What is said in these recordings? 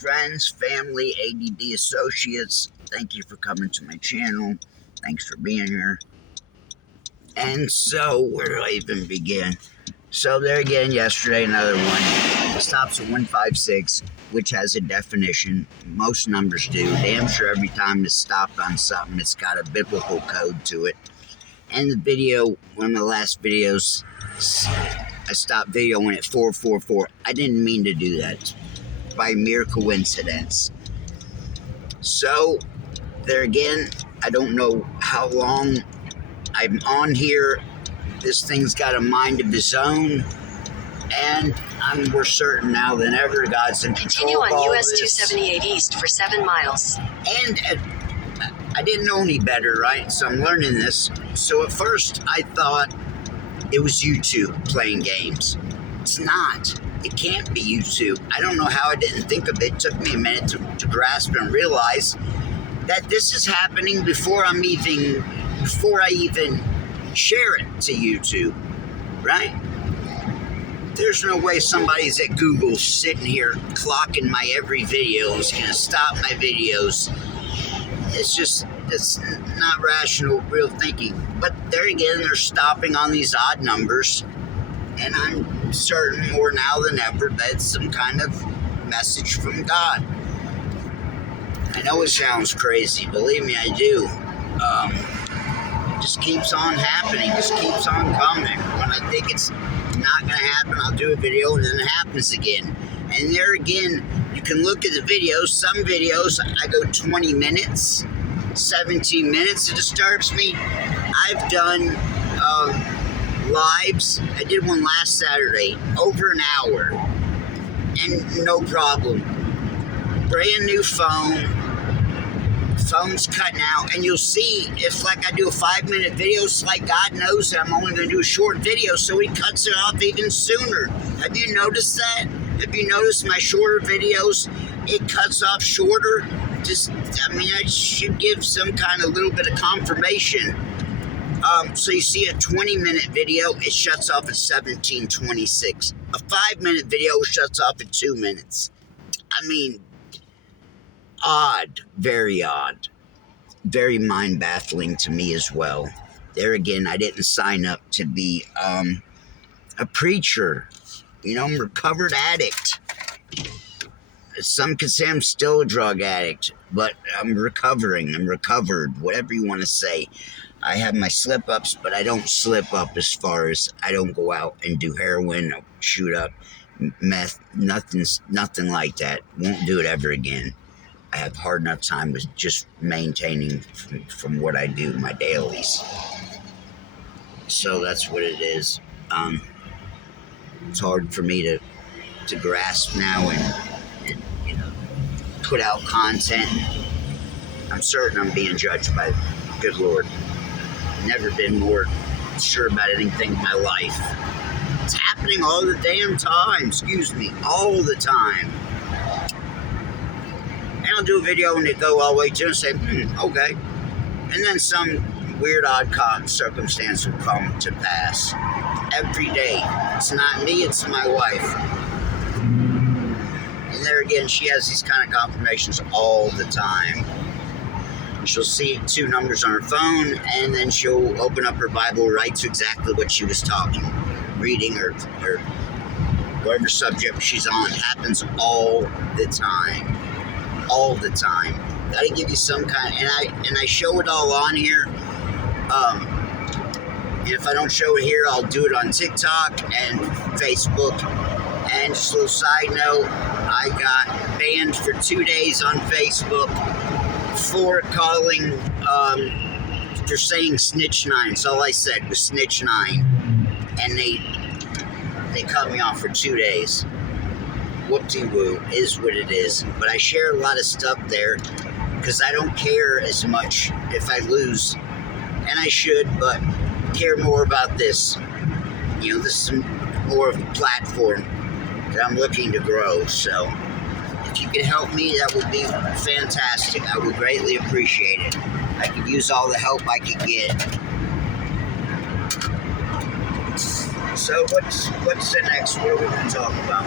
friends, family, ADD associates, thank you for coming to my channel. Thanks for being here. And so, where do I even begin? So, there again, yesterday, another one. It stops at 156, which has a definition. Most numbers do. Damn sure every time it's stopped on something, it's got a biblical code to it. And the video, one of the last videos, I stopped videoing at 444. I didn't mean to do that. By mere coincidence. So, there again, I don't know how long I'm on here. This thing's got a mind of its own, and I'm more certain now than ever God's in control. Continue of on all US this. 278 East for 7 miles. And I didn't know any better, right? So I'm learning this. So at first, I thought it was YouTube playing games. It's not. It can't be YouTube. I don't know how I didn't think of it. It took me a minute to grasp and realize that this is happening before I even share it to YouTube, right? There's no way somebody's at Google sitting here clocking my every video is going to stop my videos. It's not rational, real thinking. But there again, they're stopping on these odd numbers. And I'm certain more now than ever that it's some kind of message from God. I know it sounds crazy. Believe me, I do. It just keeps on happening. Just keeps on coming. When I think it's not going to happen, I'll do a video and then it happens again. And there again, you can look at the videos. Some videos, I go 20 minutes, 17 minutes. It disturbs me. I've done lives. I did one last Saturday, over an hour, and no problem. Brand new phone. Phone's cutting out, and you'll see if, like, I do a 5-minute video, it's like God knows that I'm only going to do a short video, so He cuts it off even sooner. Have you noticed that? Have you noticed my shorter videos? It cuts off shorter. I should give some kind of little bit of confirmation. So you see a 20-minute video, it shuts off at 17:26. A 5-minute video shuts off at 2 minutes. I mean, odd, very mind-baffling to me as well. There again, I didn't sign up to be a preacher. You know, I'm a recovered addict. Some could say I'm still a drug addict, but I'm recovering. I'm recovered, whatever you want to say. I have my slip-ups, but I don't slip up as far as I don't go out and do heroin, or shoot up, meth, nothing like that. Won't do it ever again. I have hard enough time with just maintaining from what I do, my dailies. So that's what it is. It's hard for me to grasp now and put out content. I'm certain I'm being judged by the good Lord. Never been more sure about anything in my life. It's happening all the damn time. All the time. And I'll do a video and it go all the way to and say, okay. And then some weird, odd circumstance will come to pass. Every day. It's not me, it's my wife. And there again, she has these kind of confirmations all the time. She'll see 2 numbers on her phone, and then she'll open up her Bible, write to exactly what she was reading, or whatever subject she's on. It happens all the time. All the time. Gotta give you some kind of, and I show it all on here. If I don't show it here, I'll do it on TikTok and Facebook. And just a little side note, I got banned for 2 days on Facebook for calling, for saying snitch 9. That's all I said was snitch 9. And they cut me off for 2 days. Whoop-de-woo, is what it is. But I share a lot of stuff there because I don't care as much if I lose. And I should, but care more about this. You know, this is more of a platform that I'm looking to grow. So if you could help me, that would be fantastic. I would greatly appreciate it. I could use all the help I could get. So what's the next? What are we going to talk about?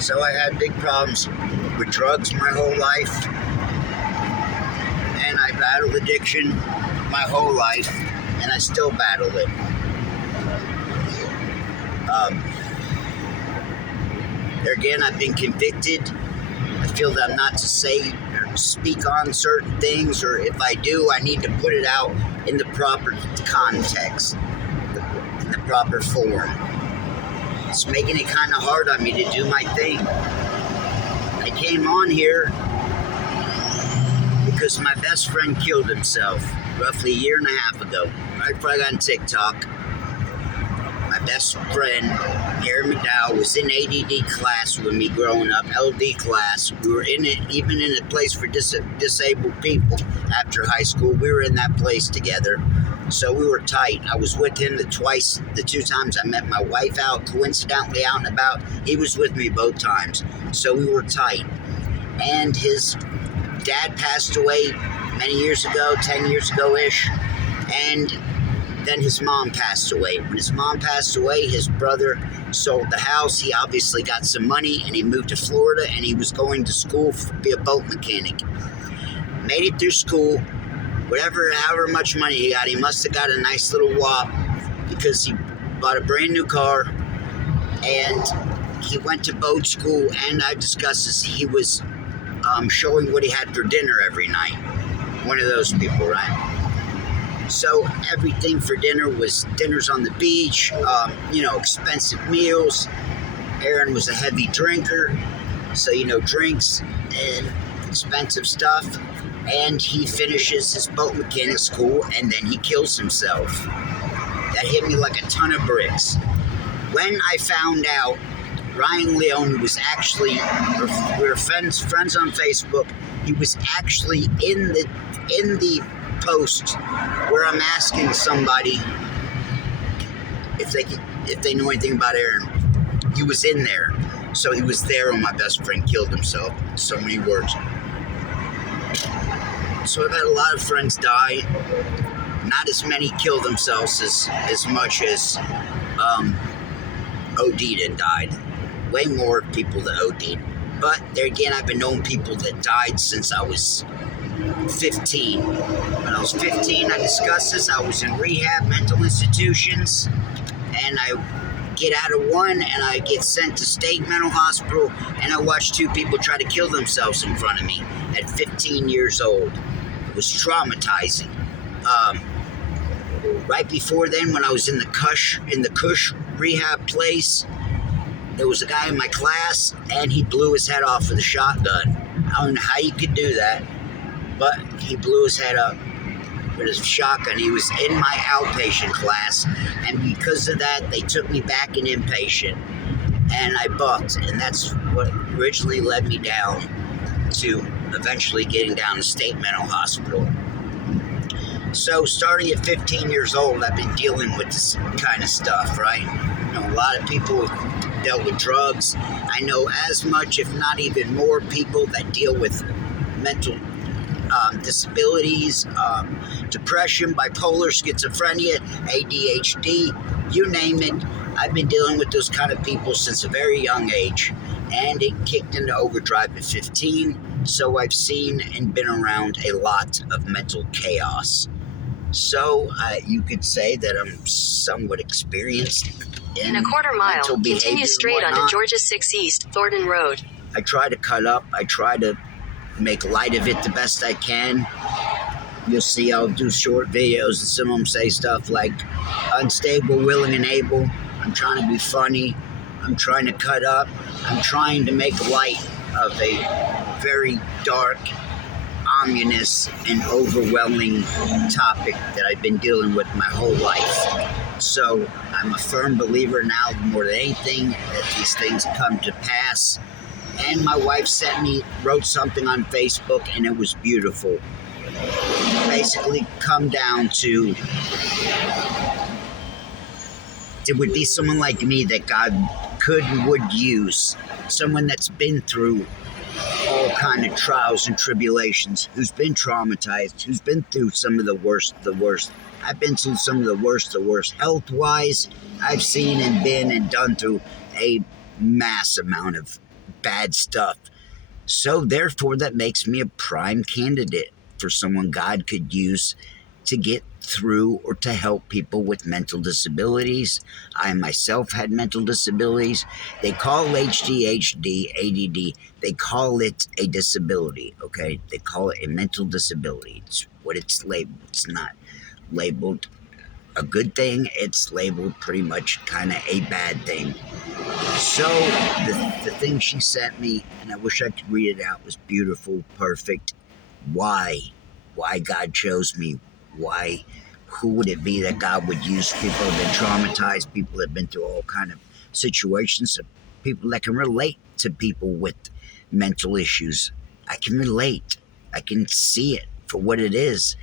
So I had big problems with drugs my whole life, and I battled addiction my whole life, and I still battle it. There again, I've been convicted. I feel that I'm not to say or speak on certain things, or if I do, I need to put it out in the proper context, in the proper form. It's making it kind of hard on me to do my thing. I came on here because my best friend killed himself roughly a year and a half ago. Right before I got on TikTok. My best friend, Aaron McDowell, was in ADD class with me growing up, LD class. We were in it, even in a place for disabled people after high school. We were in that place together. So we were tight. I was with him the 2 times I met my wife out, coincidentally out and about. He was with me both times. So we were tight. And his dad passed away many years ago, 10 years ago-ish. And then his mom passed away. When his mom passed away, his brother sold the house. He obviously got some money, and he moved to Florida, and he was going to school to be a boat mechanic. Made it through school. However much money he got, he must have got a nice little whop because he bought a brand new car, and he went to boat school, and I discussed this. He was showing what he had for dinner every night. One of those people, right? So everything for dinner was dinners on the beach, expensive meals. Aaron was a heavy drinker, so, drinks and expensive stuff. And he finishes his boat mechanic school, and then he kills himself. That hit me like a ton of bricks. When I found out Ryan Leone was actually, we were friends on Facebook, he was actually in the post where I'm asking somebody if they know anything about Aaron. He was in there. So he was there when my best friend killed himself. So many words. So I've had a lot of friends die. Not as many kill themselves as much as OD'd and died. Way more people that OD'd. But there again, I've been knowing people that died since I was 15. When I was 15, I discussed this. I was in rehab, mental institutions, and I get out of one, and I get sent to state mental hospital, and I watched 2 people try to kill themselves in front of me at 15 years old. It was traumatizing. Right before then, when I was in the Kush rehab place, there was a guy in my class, and he blew his head off with a shotgun. I don't know how you could do that, but he blew his head up with a shotgun. He was in my outpatient class, and because of that, they took me back in inpatient, and I bucked, and that's what originally led me down to eventually getting down to state mental hospital. So starting at 15 years old, I've been dealing with this kind of stuff, right? A lot of people dealt with drugs. I know as much, if not even more, people that deal with mental disabilities, depression, bipolar, schizophrenia, ADHD, you name it. I've been dealing with those kind of people since a very young age, and it kicked into overdrive at 15, so I've seen and been around a lot of mental chaos. So you could say that I'm somewhat experienced in a quarter mile, continue straight onto Georgia 6 East, Thornton Road. I try to cut up. I try to make light of it the best I can. You'll see I'll do short videos, and some of them say stuff like unstable, willing, and able. I'm trying to be funny. I'm trying to cut up. I'm trying to make light of a very dark, ominous, and overwhelming topic that I've been dealing with my whole life. So I'm a firm believer now more than anything that these things come to pass. And my wife wrote something on Facebook, and it was beautiful. Basically come down to, it would be someone like me that God could and would use, someone that's been through all kind of trials and tribulations, who's been traumatized, who's been through some of the worst. I've been through some of the worst health-wise. I've seen and been and done through a mass amount of bad stuff. So therefore, that makes me a prime candidate for someone God could use to get through or to help people with mental disabilities. I myself had mental disabilities. They call ADHD, they call it a disability, okay? They call it a mental disability. It's what it's labeled. It's not labeled a good thing. It's labeled pretty much kind of a bad thing. So the thing she sent me, and I wish I could read it out, was beautiful, perfect. Why God chose me? Why? Who would it be that God would use? People have been traumatized. People have been through all kind of situations. People that can relate to people with mental issues. I can relate. I can see it for what it is.